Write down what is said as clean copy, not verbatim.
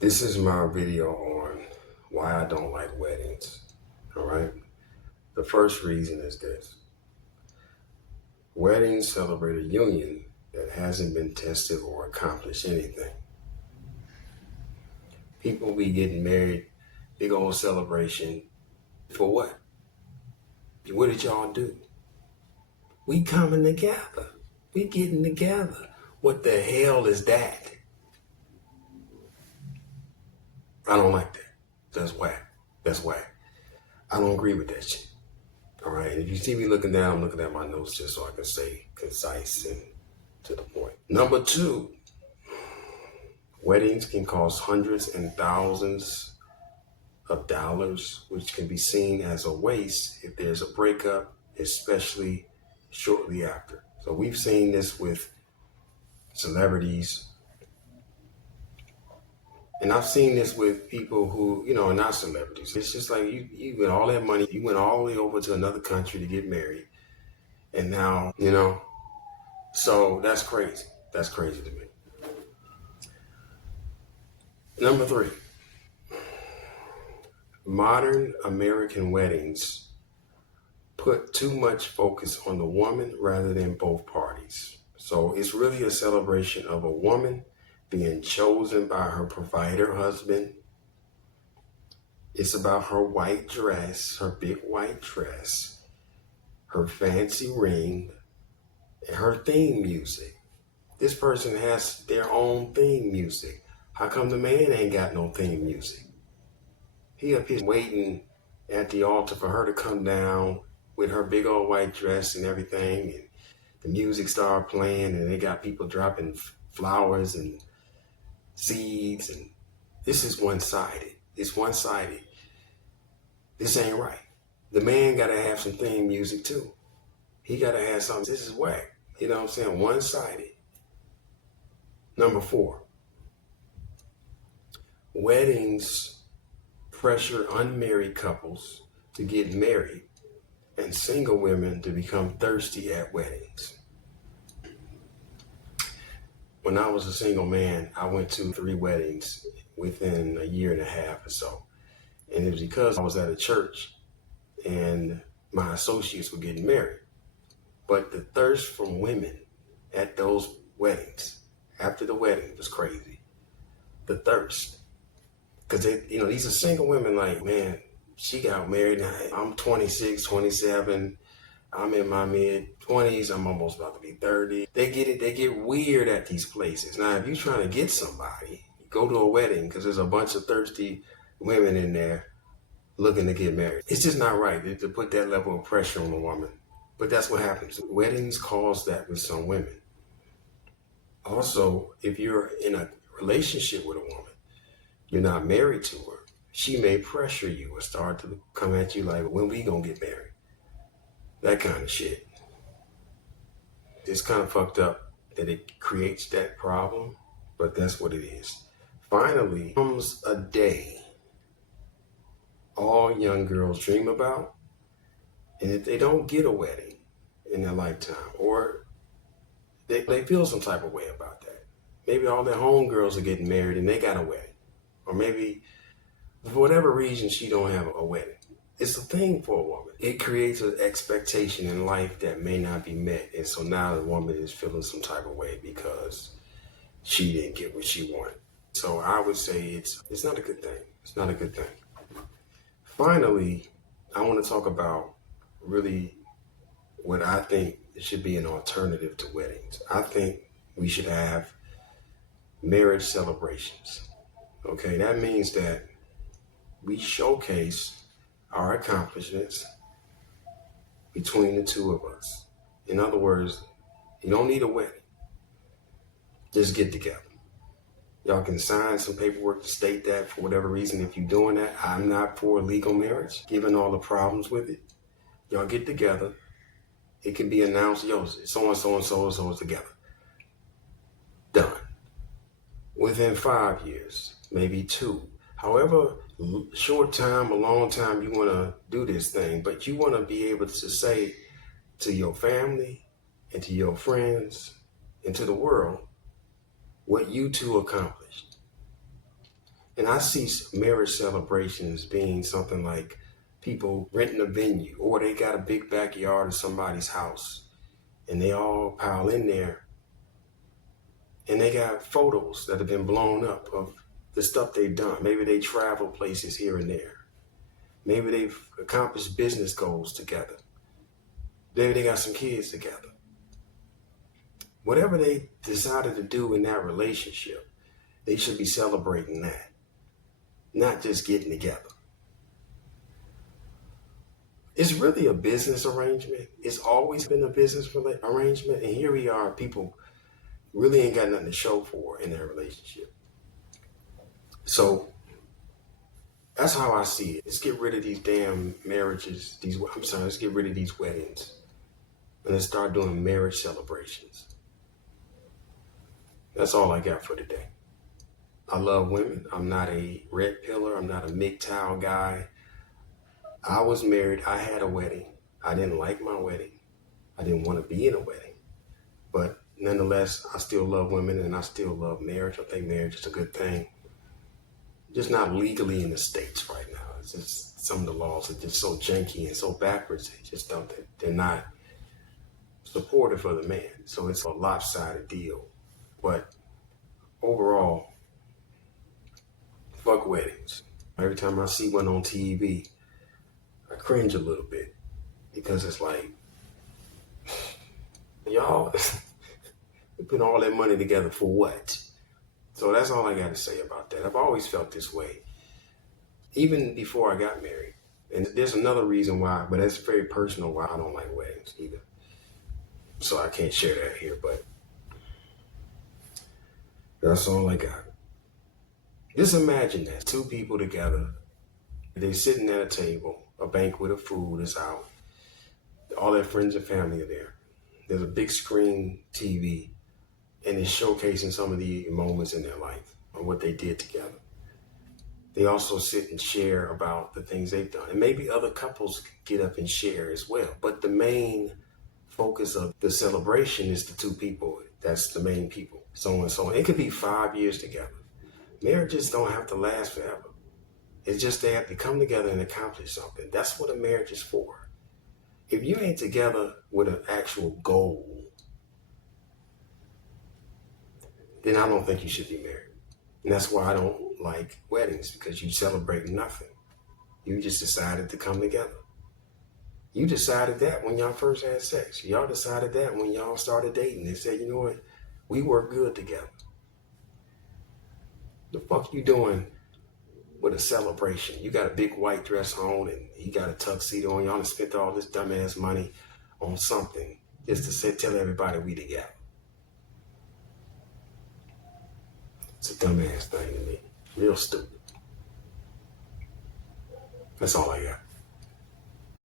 This is my video on why I don't like weddings. All right. The first reason is this: weddings celebrate a union that hasn't been tested or accomplished anything. People be getting married, big old celebration. For what? What did y'all do? We coming together. We getting together. What the hell is that? I don't like that. That's whack. That's whack. I don't agree with that shit. All right. And if you see me looking down, I'm looking at my notes just so I can say concise and to the point. Number two, weddings can cost hundreds and thousands of dollars, which can be seen as a waste if there's a breakup, especially shortly after. So we've seen this with celebrities. And I've seen this with people who, are not celebrities. It's just like you get all that money, you went all the way over to another country to get married. And now, so that's crazy. That's crazy to me. Number three, modern American weddings put too much focus on the woman rather than both parties. So it's really a celebration of a woman being chosen by her provider husband. It's about her white dress, her big white dress, her fancy ring, and her theme music. This person has their own theme music. How come the man ain't got no theme music? He up here waiting at the altar for her to come down with her big old white dress and everything, and the music start playing, and they got people dropping flowers and seeds, and this is one-sided. It's one-sided. This ain't right. The man gotta have some theme music too. He gotta have something. This is whack. You know what I'm saying? One-sided. Number four, weddings pressure unmarried couples to get married and single women to become thirsty at weddings. When I was a single man, I went to 3 weddings within a year and a half or so. And it was because I was at a church and my associates were getting married. But the thirst from women at those weddings, after the wedding, was crazy. The thirst. Because these are single women like, man, she got married. I'm 26, 27. I'm in my mid-20s. I'm almost about to be 30. They get weird at these places. Now, if you're trying to get somebody, go to a wedding because there's a bunch of thirsty women in there looking to get married. It's just not right to put that level of pressure on a woman. But that's what happens. Weddings cause that with some women. Also, if you're in a relationship with a woman, you're not married to her, she may pressure you or start to come at you like, when we gonna get married? That kind of shit. It's kind of fucked up that it creates that problem, but that's what it is. Finally, comes a day all young girls dream about, and if they don't get a wedding in their lifetime, or they feel some type of way about that. Maybe all their homegirls are getting married and they got a wedding. Or maybe for whatever reason she don't have a wedding. It's a thing for a woman. It creates an expectation in life that may not be met. And so now the woman is feeling some type of way because she didn't get what she wanted. So I would say it's not a good thing. It's not a good thing. Finally, I want to talk about really what I think should be an alternative to weddings. I think we should have marriage celebrations. Okay, that means that we showcase our accomplishments between the two of us. In other words, you don't need a wedding. Just get together. Y'all can sign some paperwork to state that for whatever reason. If you're doing that, I'm not for legal marriage, given all the problems with it. Y'all get together. It can be announced, yo, so and so and so and so is together. Done. Within 5 years, maybe 2. However short time or long time you want to do this thing, but you want to be able to say to your family and to your friends and to the world what you two accomplished. And I see marriage celebrations being something like people renting a venue, or they got a big backyard in somebody's house and they all pile in there and they got photos that have been blown up of the stuff they've done. Maybe they travel places here and there. Maybe they've accomplished business goals together. Maybe they got some kids together. Whatever they decided to do in that relationship, they should be celebrating that, not just getting together. It's really a business arrangement. It's always been a business arrangement. And here we are, people really ain't got nothing to show for in their relationship. So that's how I see it. Let's get rid of these damn marriages. Let's get rid of these weddings. And let's start doing marriage celebrations. That's all I got for today. I love women. I'm not a red pillar. I'm not a MGTOW guy. I was married. I had a wedding. I didn't like my wedding. I didn't want to be in a wedding. But nonetheless, I still love women and I still love marriage. I think marriage is a good thing. Just not legally in the States right now. It's just some of the laws are just so janky and so backwards. They're not supportive of the man. So it's a lopsided deal. But overall, fuck weddings. Every time I see one on TV, I cringe a little bit because it's like, y'all put all that money together for what? So that's all I got to say about that. I've always felt this way, even before I got married. And there's another reason why, but that's very personal, why I don't like weddings either. So I can't share that here, but that's all I got. Just imagine that. Two people together, they're sitting at a table, a banquet of food is out. All their friends and family are there. There's a big screen TV, and it's showcasing some of the moments in their life and what they did together. They also sit and share about the things they've done. And maybe other couples get up and share as well. But the main focus of the celebration is the two people. That's the main people. So and so on. It could be 5 years together. Marriages don't have to last forever. It's just they have to come together and accomplish something. That's what a marriage is for. If you ain't together with an actual goal, then I don't think you should be married. And that's why I don't like weddings, because you celebrate nothing. You just decided to come together. You decided that when y'all first had sex. Y'all decided that when y'all started dating. They said, you know what? We work good together. The fuck you doing with a celebration? You got a big white dress on and he got a tuxedo on. Y'all done spent all this dumbass money on something just to tell everybody we together. It's a dumbass thing to me. Real stupid. That's all I got.